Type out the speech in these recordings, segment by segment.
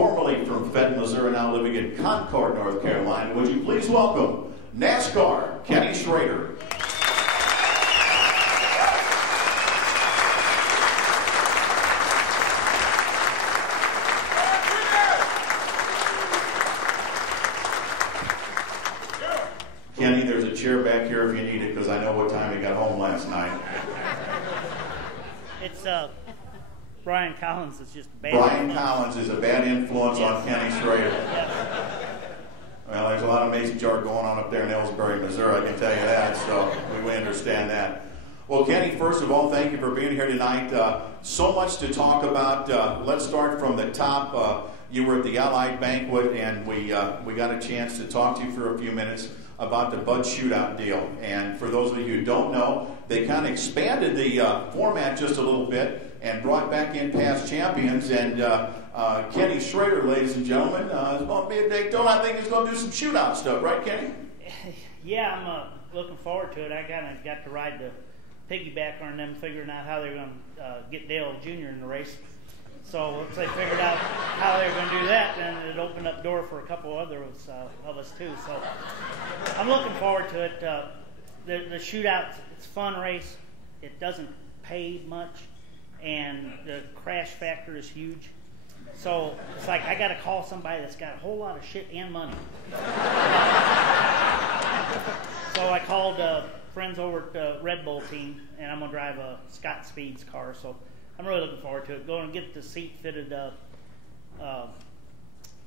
Formerly from Fenton, Missouri, now living in Concord, North Carolina, would you please welcome NASCAR, Kenny Schrader. Kenny, there's a chair back here if you need it, because I know what time you got home last night. It's Brian Collins is just a bad Brian Collins is a bad influence on Kenny Schrader. Yes. Well, there's a lot of mason jar going on up there in Ellsbury, Missouri, I can tell you that, so we understand that. Well, Kenny, first of all, thank you for being here tonight. So much to talk about. Let's start from the top. You were at the Allied Banquet, and we got a chance to talk to you for a few minutes about the Bud Shootout deal. And for those of you who don't know, they kind of expanded the format just a little bit and brought back in past champions. And Kenny Schrader, ladies and gentlemen, is going to be at Daytona. I think he's going to do some shootout stuff, right, Kenny? Yeah, I'm looking forward to it. I kind of got to ride the piggyback on them, figuring out how they're going to get Dale Jr. in the race. So once they figured out how they were going to do that, then it opened up the door for a couple others of us too. So I'm looking forward to it. The shootout, it's a fun race. It doesn't pay much, and the crash factor is huge. So it's like I got to call somebody that's got a whole lot of shit and money. So I called friends over at the Red Bull team, and I'm going to drive a Scott Speed's car. So I'm really looking forward to it. Going to get the seat fitted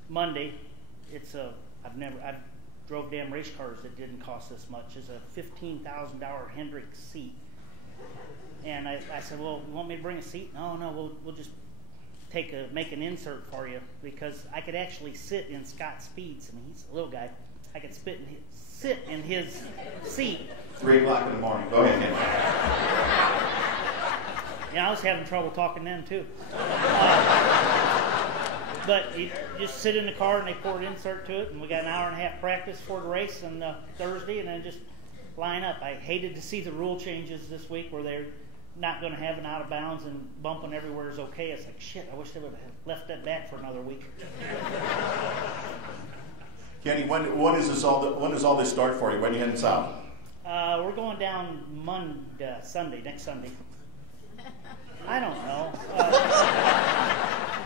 Monday. It's I've drove damn race cars that didn't cost this much. It's a $15,000 Hendrick seat. And I said, well, you want me to bring a seat? No, we'll just make an insert for you, because I could actually sit in Scott Speed's. I mean, he's a little guy. I could sit in his seat. 3 o'clock in the morning. Go ahead, Kenny. Yeah, I was having trouble talking then too. But you just sit in the car and they pour an insert to it, and we got an hour and a half practice for the race on Thursday, and then just line up. I hated to see the rule changes this week where they're not going to have an out of bounds and bumping everywhere is okay. It's like, shit, I wish they would have left that back for another week. Kenny, when does all this start for you? When are you heading south? We're going down next Sunday. I don't know.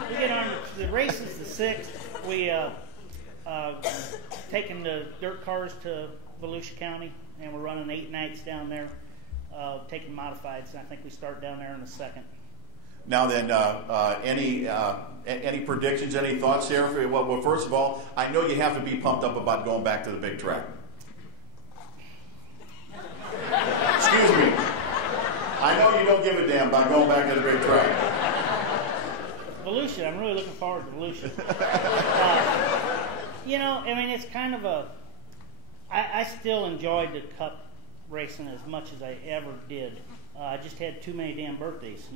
We get on, the race is the 6th. We taking the dirt cars to Volusia County, and we're running 8 nights down there, taking modifieds, and I think we start down there in the 2nd. Now then, any predictions, any thoughts there? Well, first of all, I know you have to be pumped up about going back to the big track. Excuse me. I know you don't give a damn about going back to the big track. Volusia, I'm really looking forward to Volusia. I mean, it's kind of I still enjoyed the Cup racing as much as I ever did. I just had too many damn birthdays,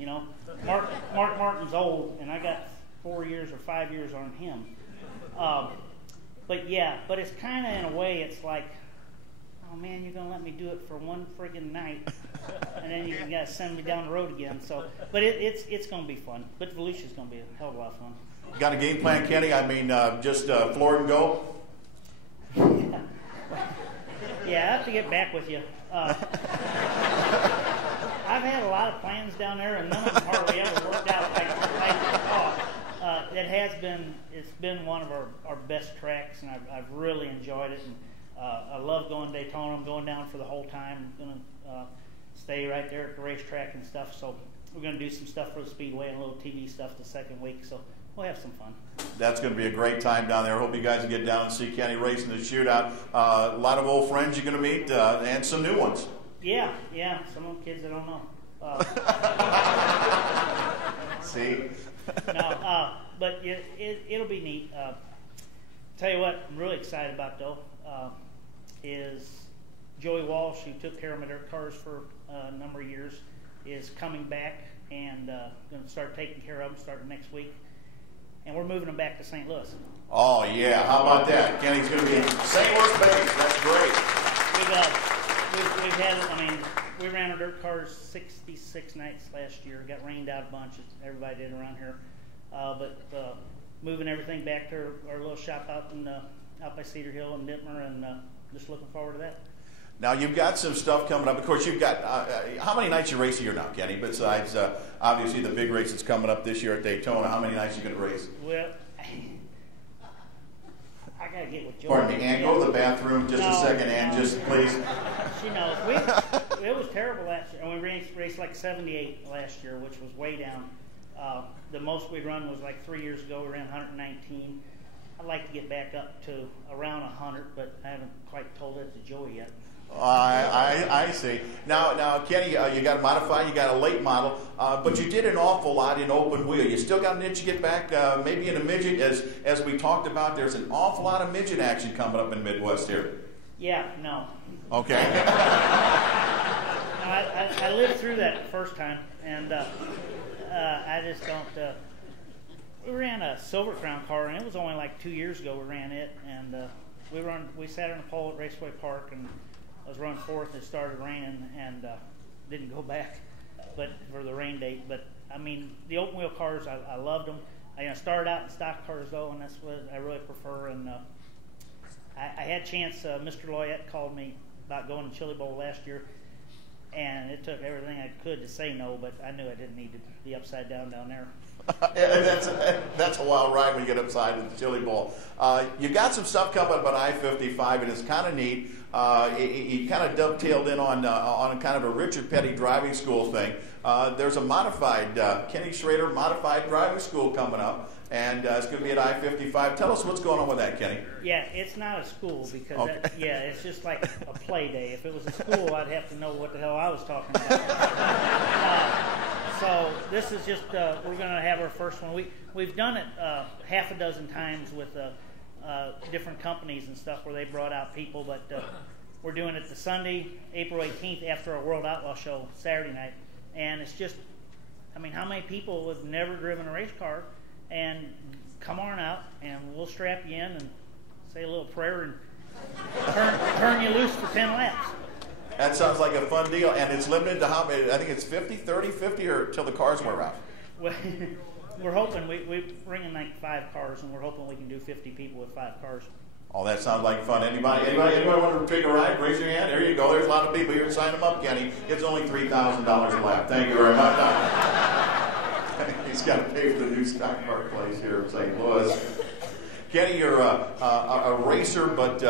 Mark Martin's old, and I got 4 years or 5 years on him. But it's kind of, in a way, it's like, oh man, you're going to let me do it for one friggin' night, and then you got to send me down the road again. So, but it's going to be fun. But Volusia's going to be a hell of a lot of fun. Got a game plan, Kenny? I mean, just floor and go? Yeah, I have to get back with you. I've had a lot of plans down there, and none of them hardly ever worked out like I thought. It's been one of our best tracks, and I've really enjoyed it. And I love going to Daytona. I'm going down for the whole time. I'm going to stay right there at the racetrack and stuff. So we're going to do some stuff for the Speedway and a little TV stuff the second week. So we'll have some fun. That's going to be a great time down there. I hope you guys can get down and see Kenny racing the shootout. A lot of old friends you're going to meet, and some new ones. Yeah. Some of the kids I don't know. See? No, but it'll be neat. Tell you what, I'm really excited about though, is Joey Walsh, who took care of my dirt cars for a number of years, is coming back and going to start taking care of them starting next week. And we're moving them back to St. Louis. Oh, yeah. How about that? Kenny's going to be in St. Louis base. That's great. We've had, we ran our dirt cars 66 nights last year. Got rained out a bunch, as everybody did around here. But moving everything back to our little shop out by Cedar Hill and Dittmer, and just looking forward to that. Now, you've got some stuff coming up. Of course, you've got, how many nights you race a year now, Kenny, besides obviously the big race that's coming up this year at Daytona? How many nights are you going to race? Well, I got to get with Joy. Pardon me, Ann, go to the bathroom just a second, Ann, just please. She knows. It was terrible last year, and we raced like 78 last year, which was way down. The most we run was like 3 years ago. We ran 119. I'd like to get back up to around 100, but I haven't quite told it to Joey yet. I see. Now, Kenny, you got a modified, you got a late model, but you did an awful lot in open wheel. You still got an itch to get back, maybe in a midget, as we talked about. There's an awful lot of midget action coming up in Midwest here. Yeah, no. Okay. I lived through that the first time, and I just don't. We ran a Silver Crown car, and it was only like 2 years ago we ran it, and we sat on a pole at Raceway Park, and I was running fourth. It started raining, and didn't go back, but for the rain date. But I mean, the open wheel cars, I loved them. I started out in stock cars though, and that's what I really prefer. And I had a chance. Mr. Loyette called me about going to Chili Bowl last year, and it took everything I could to say no, but I knew I didn't need to be upside down there. That's a wild ride when you get upside in the Chili Bowl. You got some stuff coming up on I-55, and it's kind of neat. He kind of dovetailed in on kind of a Richard Petty driving school thing. There's a modified Kenny Schrader modified driving school coming up, and it's going to be at I-55. Tell us what's going on with that, Kenny. Yeah, it's not a school because it's just like a play day. If it was a school, I'd have to know what the hell I was talking about. So this is just we're going to have our first one. We've done it half a dozen times with different companies and stuff where they brought out people, but we're doing it the Sunday, April 18th, after our World Outlaw Show Saturday night, and it's just, I mean, how many people have never driven a race car? And come on out, and we'll strap you in and say a little prayer and turn you loose for 10 laps. That sounds like a fun deal, and it's limited to how many? I think it's 50, 30, 50, or till the cars wear out. Well, we're hoping we bring in like 5 cars, and we're hoping we can do 50 people with 5 cars. Oh, that sounds like fun. Anybody want to take a ride? Raise your hand. There you go. There's a lot of people here. Sign them up, Kenny. It's only $3,000 a lap. Thank you very much. He's got to pay for the new stock car place here in St. Louis. Kenny, you're a racer, but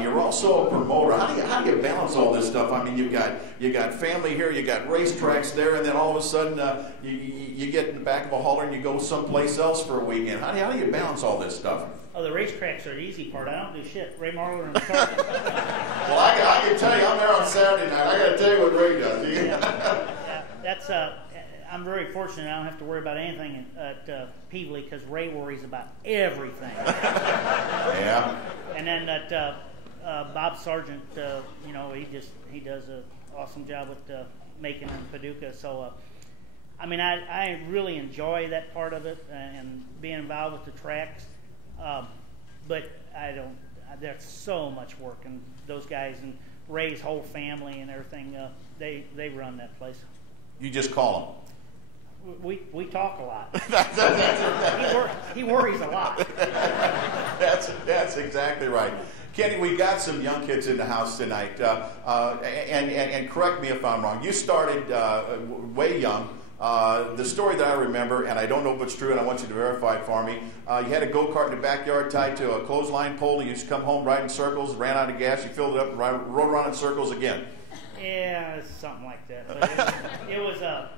you're also a promoter. How do you balance all this stuff? I mean, you got family here, you got racetracks there, and then all of a sudden you get in the back of a hauler and you go someplace else for a weekend. How do you balance all this stuff? Oh, the racetracks are the easy part. I don't do shit. Ray Marler in the car. Well, I can tell you, I'm there on Saturday night. I got to tell you what Ray does. Yeah, that's I'm very fortunate. I don't have to worry about anything at Peevely because Ray worries about everything. Yeah. And then that Bob Sargent, he does an awesome job with Macon and Paducah. So, I mean, I really enjoy that part of it and being involved with the tracks. But I don't. There's so much work, and those guys and Ray's whole family and everything. They run that place. You just call them. We talk a lot. He worries a lot. That's exactly right. Kenny, we got some young kids in the house tonight, and correct me if I'm wrong. You started way young. The story that I remember, and I don't know if it's true, and I want you to verify it for me, you had a go-kart in the backyard tied to a clothesline pole. You used to come home riding circles, ran out of gas, you filled it up, and rode around in circles again. Yeah, something like that. But it was a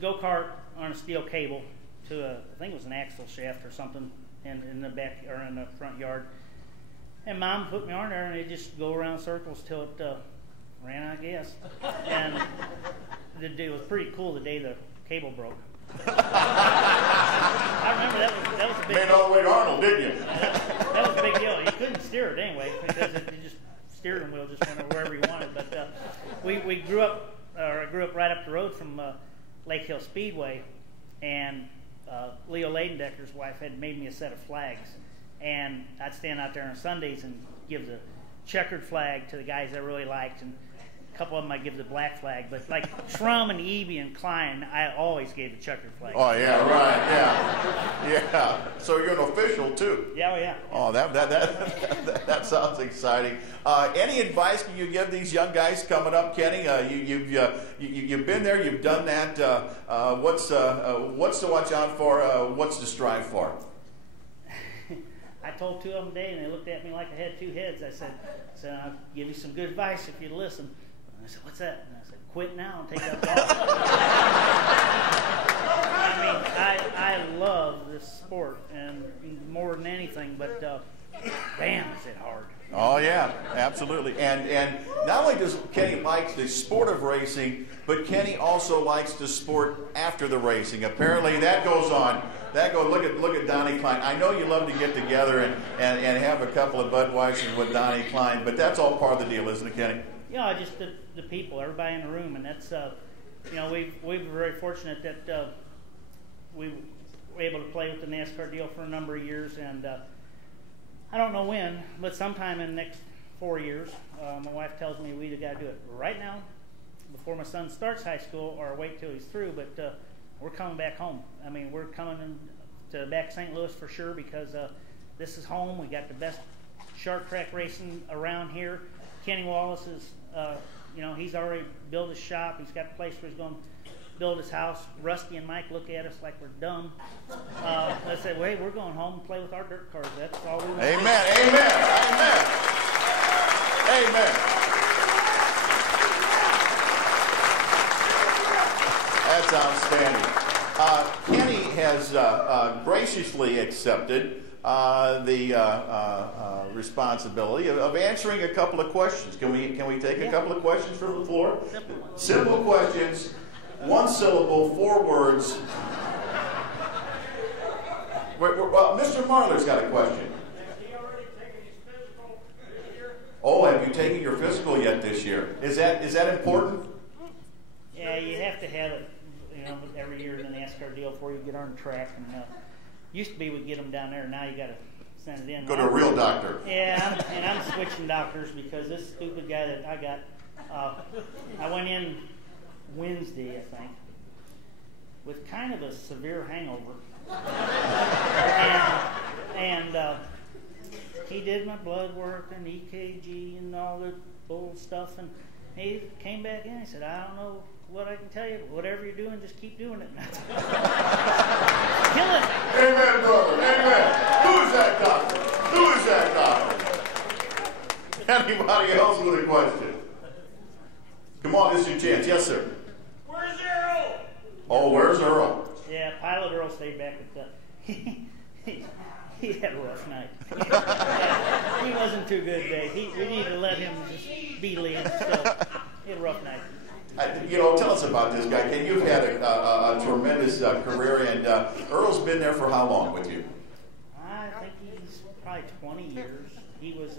go-kart on a steel cable to I think it was an axle shaft or something in the back or in the front yard. And Mom put me on there, and it just go around circles till it ran out of gas. And it was pretty cool the day the cable broke. I remember that was a big deal. Made all the way to Arnold, didn't you? That was a big deal. You couldn't steer it anyway because it just steering wheel just went wherever you wanted. But I grew up right up the road from Lake Hill Speedway, and Leo Leidendecker's wife had made me a set of flags, and I'd stand out there on Sundays and give the checkered flag to the guys I really liked, and a couple of them I give the black flag, but like Schrum and Eby and Klein, I always gave the checkered flag. Oh yeah, right, yeah, yeah. So you're an official too. Yeah, oh, yeah. Oh, that sounds exciting. Any advice can you give these young guys coming up, Kenny? You've been there, you've done that. What's to watch out for? What's to strive for? I told two of them today, and they looked at me like I had two heads. I said, I'll give you some good advice if you listen. And I said, what's that? And I said, quit now and take up golf. I mean, I love this sport, and more than anything, but damn, is it hard. Oh yeah, absolutely. And not only does Kenny like the sport of racing, but Kenny also likes the sport after the racing. Apparently that goes on. Look at Donnie Klein. I know you love to get together and have a couple of Budweisers with Donnie Klein, but that's all part of the deal, isn't it, Kenny? Yeah, just the people, everybody in the room, and that's we were very fortunate that we were able to play with the NASCAR deal for a number of years, and I don't know when, but sometime in the next 4 years, my wife tells me we either got to do it right now, before my son starts high school, or wait till he's through. But we're coming back home. I mean, we're coming to back St. Louis for sure, because this is home. We got the best short track racing around here. Kenny Wallace is, he's already built his shop. He's got a place where he's going to build his house. Rusty and Mike look at us like we're dumb. They say, well, hey, we're going home and play with our dirt cars. That's all we want. Amen, amen, amen, amen. That's outstanding. Kenny has graciously accepted the responsibility of answering a couple of questions. Can we take a couple of questions from the floor? Simple questions, one syllable, 4 words. Well, Mr. Marler's got a question. Has he already taken his physical this year? Oh, have you taken your physical yet this year? Is that important? Yeah, you have to have it, every year in the NASCAR deal before you get on the track. And used to be we'd get them down there. Now you got to send it in. Go to a real doctor. Yeah, I'm switching doctors because this stupid guy that I got, I went in Wednesday, I think, with kind of a severe hangover. and he did my blood work and EKG and all the bull stuff, and he came back in and he said, I don't know what I can tell you, but whatever you're doing, just keep doing it. Killing it. Amen, brother. Amen. Who is that doctor? Who is that doctor? Anybody else with a question? Come on, this is your chance. Yes, sir. Where's Earl? Oh, where's Earl? Yeah, Pilot Earl stayed back with he had a rough night. He wasn't too good today. We need to let him just be lead still. He had a rough night. Tell us about this guy. Ken, you've had a tremendous career, and Earl's been there for how long with you? I think he's probably 20 years. He was,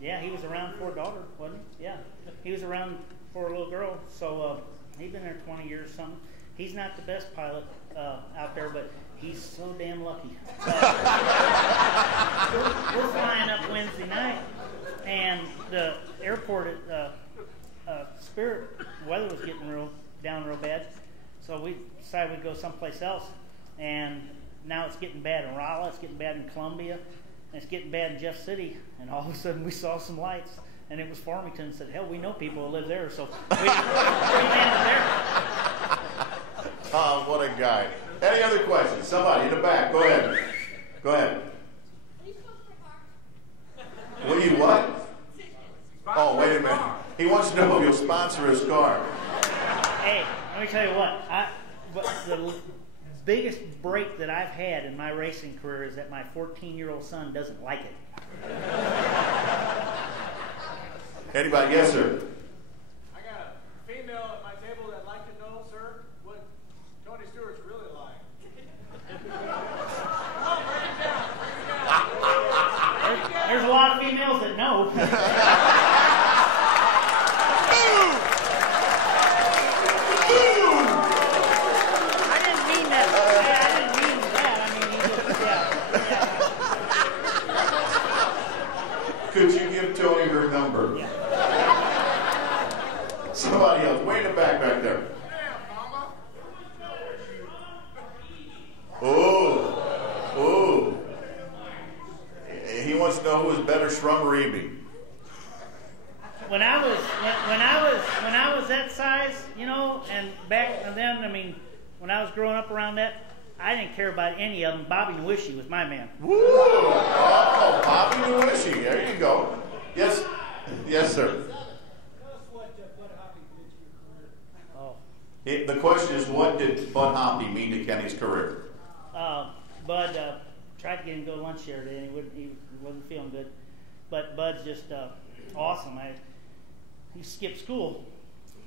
he was around for a daughter, wasn't he? Yeah, he was around for a little girl. So he's been there 20 years, something. He's not the best pilot out there, but he's so damn lucky. We're flying up Wednesday night, and the airport at Spirit, weather was getting down real bad, so we decided we'd go someplace else. And now it's getting bad in Rolla, it's getting bad in Columbia, and it's getting bad in Jeff City. And all of a sudden we saw some lights, and it was Farmington. And said, hell, we know people who live there, so we landed there. Oh, what a guy. Any other questions? Somebody in the back. Go ahead. Go ahead. Will you what? Oh, wait a minute. He wants to know if you'll sponsor his car. Hey, let me tell you what. The biggest break that I've had in my racing career is that my 14-year-old son doesn't like it. Anybody? Yes, sir. I got a female at my table that'd like to know, sir, what Tony Stewart's really like. Oh, bring it down. There's a lot of females that know. I didn't mean that. I mean, Could you give Tony her number? Yeah. way in the back there. Damn, Mama. Oh. He wants to know who is better, Shrum or Eby. When I was that size, you know, and back then, I mean, when I was growing up around that, I didn't care about any of them. Bobby Nwishy was my man. Woo! Oh, Bobby Nwishy. There you go. Yes, sir. Tell us what Bud Hoppy did to your career. Oh. The question is, what did Bud Hoppy mean to Kenny's career? Bud tried to get him to go to lunch here today, and he wasn't feeling good. But Bud's just awesome. He skipped school,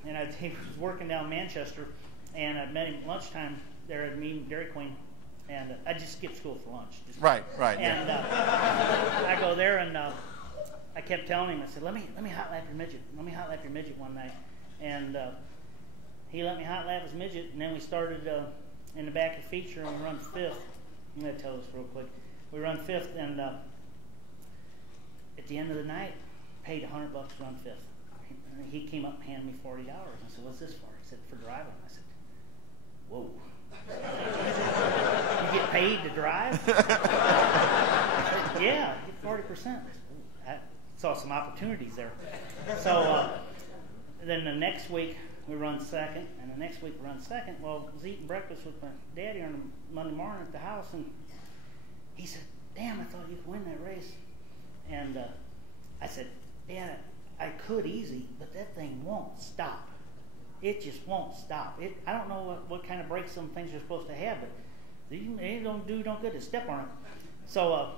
and he was working down Manchester, and I met him at lunchtime there at me and Dairy Queen, and I just skipped school for lunch. Right. And I go there, and I kept telling him, I said, let me hot lap your midget. Let me hot lap your midget one night. And he let me hot lap his midget, and then we started in the back of the feature, and we run fifth. I'm going to tell this real quick. We run fifth, and at the end of the night, paid $100 to run fifth. He came up and handed me $40. I said, what's this for? He said, for driving. I said, whoa. You get paid to drive? Yeah, get 40%. I saw some opportunities there. So then the next week we run second, and the next week we run second. Well, I was eating breakfast with my daddy on a Monday morning at the house, and he said, damn, I thought you could win that race. And I said, Dad, I could easy, but that thing won't stop. It just won't stop. I don't know what kind of brakes some things are supposed to have, but they don't do no good to step on it. So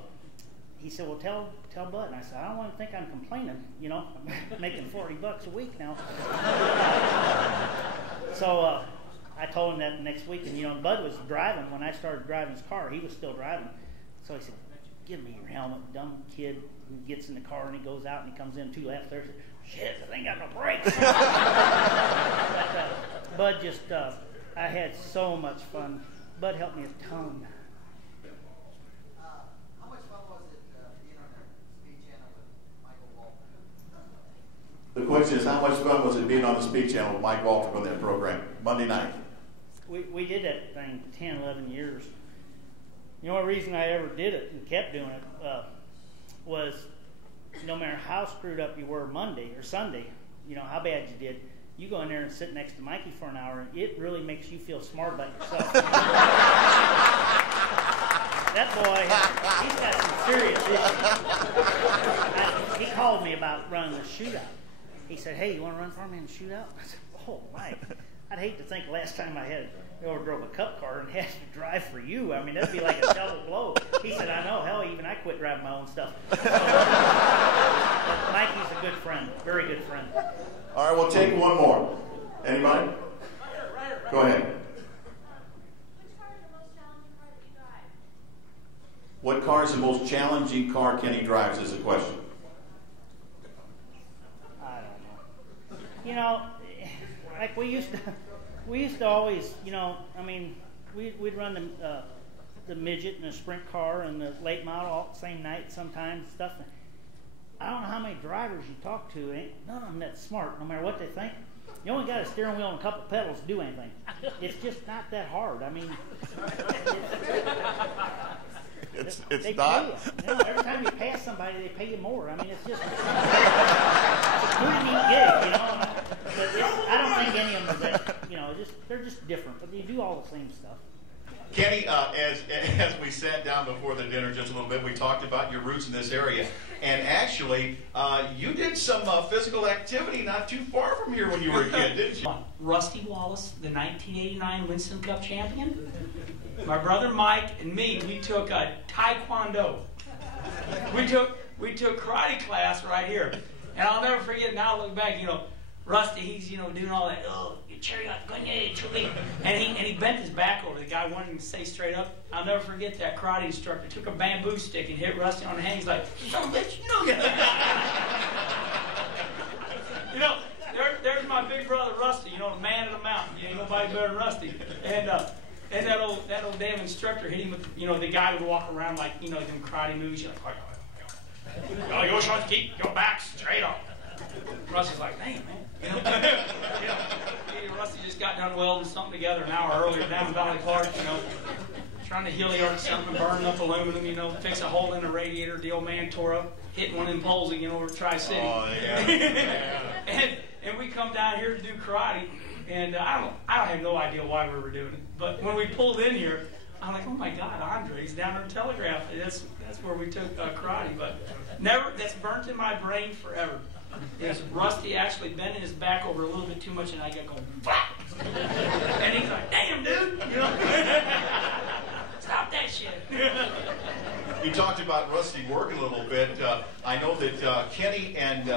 he said, well, tell Bud. And I said, I don't want to think I'm complaining. You know, I'm making $40 a week now. So I told him that the next week. And, you know, Bud was driving. When I started driving his car, he was still driving. So he said, give me your helmet, dumb kid. He gets in the car and he goes out and he comes in 2 laps there. Shit, this ain't got no brakes. But Bud just, I had so much fun. Bud helped me a ton. How much fun was it being on the Speed Channel with Michael Waltrip? The question is, how much fun was it being on the Speed Channel with Mike Waltrip on that program, Monday night? We did that thing 10, 11 years. The only reason I ever did it and kept doing it was no matter how screwed up you were Monday or Sunday, you know, how bad you did, you go in there and sit next to Mikey for an hour, and it really makes you feel smart about yourself. That boy, he's got some serious issues. He called me about running the shootout. He said, hey, you want to run for me in the shootout? I said, oh, Mike, I'd hate to think last time I had drove a cup car and had to drive for you. I mean, that'd be like a double blow. He said, I know. Hell, even I quit driving my own stuff. But Mikey's a good friend, very good friend. All right, we'll take one more. Anybody? Right here. Go ahead. Which car is the most challenging car you drive? What car is the most challenging car Kenny drives is the question. I don't know. You know, like we used to always, you know, I mean, we'd run the midget and the sprint car and the late model all the same night sometimes stuff. I don't know how many drivers you talk to, none of them that smart, no matter what they think. You only got a steering wheel and a couple pedals to do anything. It's just not that hard. I mean, It's they not. pay you. You know, every time you pass somebody, they pay you more. I mean, it's just it's a pretty neat gig, you know. But I don't think any of them are that, you know, they're just different, but they do all the same stuff. Kenny, as we sat down before the dinner just a little bit, we talked about your roots in this area. And actually, you did some physical activity not too far from here when you were a kid, didn't you? Rusty Wallace, the 1989 Winston Cup champion. My brother Mike and me, we took Taekwondo. We took karate class right here. And I'll never forget, now I look back, you know, Rusty, he's, you know, doing all that, oh, you cherry out, and he bent his back over. The guy wanted him to stay straight up. I'll never forget that karate instructor took a bamboo stick and hit Rusty on the hand. He's like, son of a bitch, no, you know, there's my big brother Rusty, you know, the man of the mountain. You ain't nobody better than Rusty. And that old damn instructor hit him with, you know, the guy would walk around like, you know, doing karate moves. You're like, oh, you should keep your back straight up. Rusty's like, damn, man. You know? together an hour earlier down in Valley Park, trying to hilly-arc something, burning up aluminum, fix a hole in the radiator. The old man tore up, hitting one of them poles again over Tri-City. Oh, yeah. and we come down here to do karate, and I have no idea why we were doing it. But when we pulled in here, I'm like, oh my God, Andre's down there Telegraph. That's where we took karate. But that's burnt in my brain forever. Is Rusty actually bending his back over a little bit too much, and I got going, "Wah!" And he's like, damn, dude, stop that shit. You talked about Rusty working a little bit. I know that Kenny and,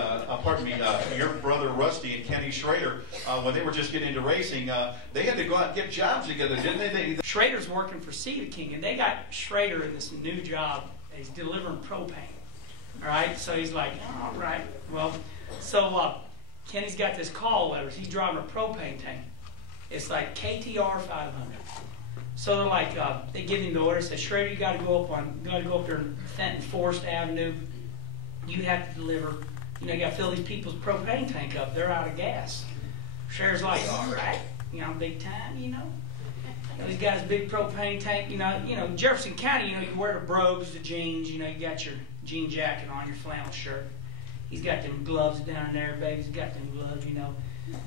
your brother Rusty and Kenny Schrader, when they were just getting into racing, they had to go out and get jobs together, didn't they? Schrader's working for Cedar King, and they got Schrader in this new job. He's delivering propane. All right, so he's like, all right, well, so Kenny's got this call letters. He's driving a propane tank. It's like KTR 500. So they're like, they give him the order. Say, Schrader, you got to go up there in Fenton Forest Avenue. You have to deliver. You got to fill these people's propane tank up. They're out of gas. Schrader's like, all right, big time, He's got his big propane tank. Jefferson County. You wear the brogues, the jeans. You got your jean jacket on, your flannel shirt. He's got them gloves down there, baby. He's got them gloves.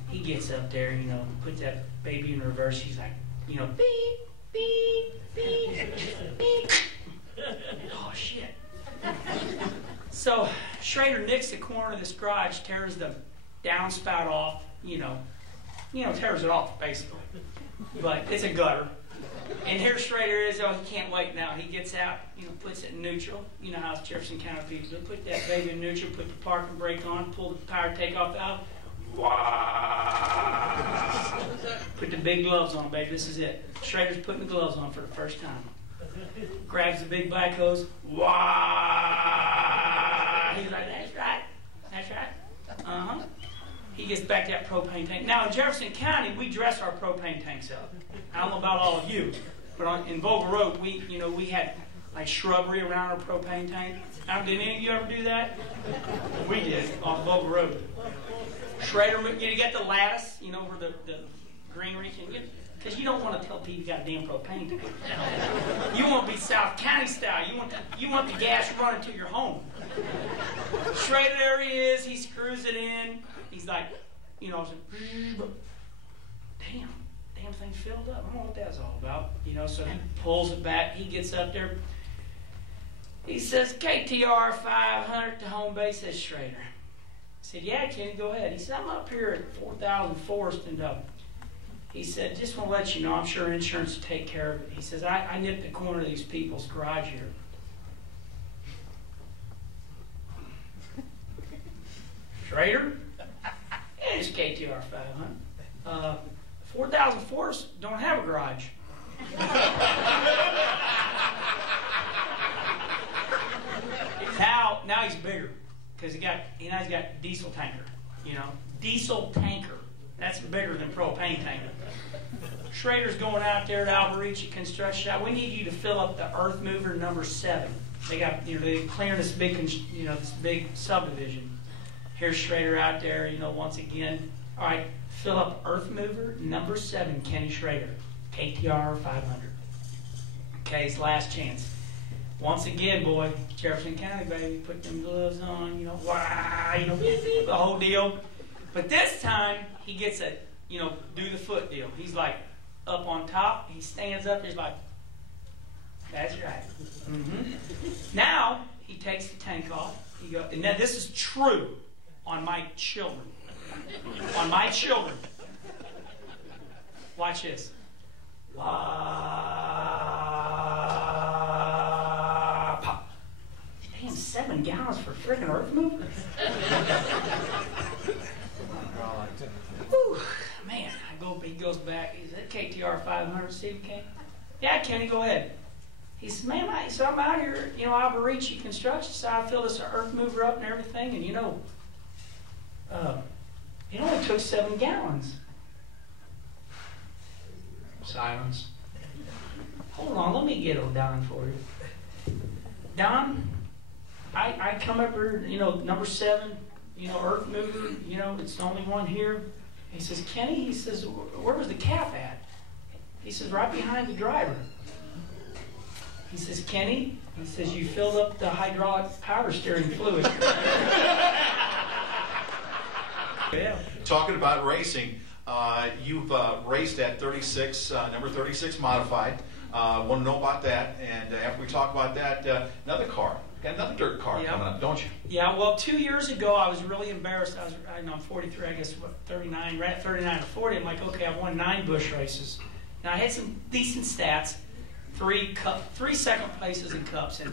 He gets up there, puts that baby in reverse. He's like, beep. Beep, beep, beep. Oh, shit. So Schrader nicks the corner of this garage, tears the downspout off, tears it off, basically. But it's a gutter. And here Schrader is, he can't wait now. He gets out, puts it in neutral. You know how it's Jefferson County people do. Put that baby in neutral, put the parking brake on, pull the power takeoff valve. Put the big gloves on, baby. This is it. Schrader's putting the gloves on for the first time. Grabs the big black hose. He's like, that's right. That's right. He gets back to that propane tank. Now, in Jefferson County, we dress our propane tanks up. I don't know about all of you, but in Vogel Road, we had like shrubbery around our propane tank. Now, did any of you ever do that? We did on Vogel Road. Schrader, you get the lattice, where the greenery can get, because you don't want to tell people you got a damn propane tank. You want to be South County style. You want the gas running to your home. Schrader, there he is. He screws it in. He's like, damn thing's filled up. I don't know what that's all about. So he pulls it back. He gets up there. He says, KTR 500 to home base, says Schrader. I said, yeah, Kenny, go ahead. He said, I'm up here at 4,000 Forest, and he said, just want to let you know, I'm sure insurance will take care of it. He says, I nipped the corner of these people's garage here. Schrader? Yeah, it's KTR 500. 4,000 Forest don't have a garage. Now he's bigger. Because he's got diesel tanker, Diesel tanker. That's bigger than propane tanker. Schrader's going out there to Alberici Construction Shop. We need you to fill up the earth mover number 7. They got, they're clearing this big, this big subdivision. Here's Schrader out there, once again. All right, fill up earth mover number 7, Kenny Schrader, KTR 500. Okay, his last chance. Once again, boy, Jefferson County, baby, put them gloves on, the whole deal. But this time, he gets a, do the foot deal. He's like up on top. He stands up. He's like, that's right. Now, he takes the tank off. And now this is true on my children. On my children. Watch this. Pop. Damn, 7 gallons for freaking earth mover? Whew, man, he goes back. He said, KTR 500, Steve King? Yeah, Kenny, go ahead. He said, man, I'm out here, Alberici Construction, so I fill this earth mover up and everything, and it only took 7 gallons. Silence. Hold on, let me get Don for you. Don, I come up here, number 7, earth mover, it's the only one here. He says, Kenny, he says, where was the cap at? He says, right behind the driver. He says, Kenny, he says, you filled up the hydraulic power steering fluid. Yeah. Talking about racing, you've raced at 36, number 36 modified. Want to know about that? And after we talk about that, another car. Got another dirt car coming up, don't you? Yeah, well, 2 years ago, I was really embarrassed. I'm 43, I guess, 39, right at 39 or 40. I'm like, okay, I've won 9 Busch races. Now, I had some decent stats, 3 second places in cups. And,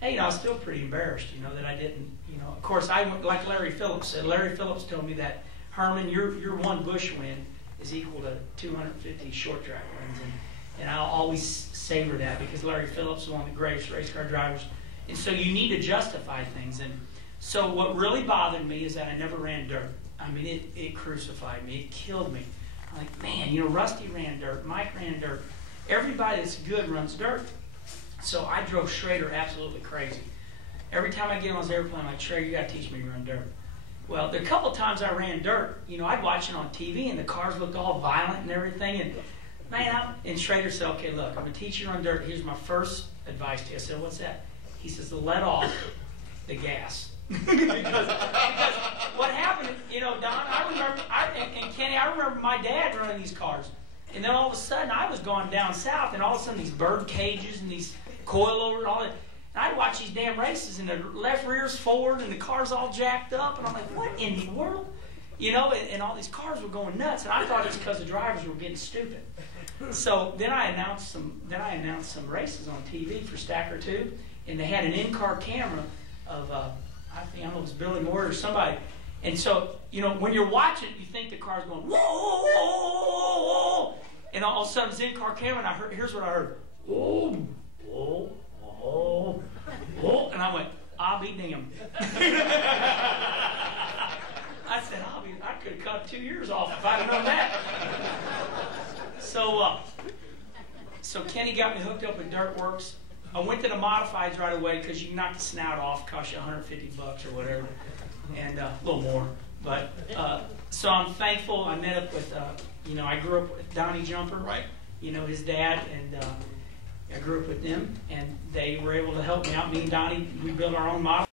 hey, I was still pretty embarrassed, that I didn't, Of course, I went, like Larry Phillips said. Larry Phillips told me that, Herman, your 1 Busch win is equal to 250 short track wins. And I'll always savor that because Larry Phillips is one of the greatest race car drivers. And so you need to justify things. And so what really bothered me is that I never ran dirt. I mean, it crucified me. It killed me. I'm like, man, Rusty ran dirt. Mike ran dirt. Everybody that's good runs dirt. So I drove Schrader absolutely crazy. Every time I get on his airplane, I'm like, Schrader, you got to teach me to run dirt. Well, there are a couple times I ran dirt. I'd watch it on TV, and the cars looked all violent and everything. And, man, and Schrader said, okay, look, I'm going to teach you to run dirt. Here's my first advice to you. I said, what's that? He says, to let off the gas. because what happened, Don, I remember, and Kenny, I remember my dad running these cars. And then all of a sudden, I was going down south, and all of a sudden, these bird cages and these coilovers and all that. And I'd watch these damn races, and the left rear's forward, and the car's all jacked up. And I'm like, what in the world? And all these cars were going nuts. And I thought it's because the drivers were getting stupid. So then I announced some races on TV for Stacker 2. And they had an in-car camera of, I don't know if it was Billy Moore or somebody. And so, when you're watching, you think the car's going, whoa, whoa, whoa, whoa. And all of a sudden, it's in-car camera, and here's what I heard. Whoa, whoa, whoa, whoa. And I went, I'll be damned. I said, I could have cut 2 years off if I'd have known that. So Kenny got me hooked up with Dirtworks. I went to the modifieds right away because you can knock the snout off, cost you $150 or whatever, and a little more. But so I'm thankful. I met up with, I grew up with Donnie Jumper, right? His dad, and I grew up with them, and they were able to help me out. Me and Donnie, we built our own model.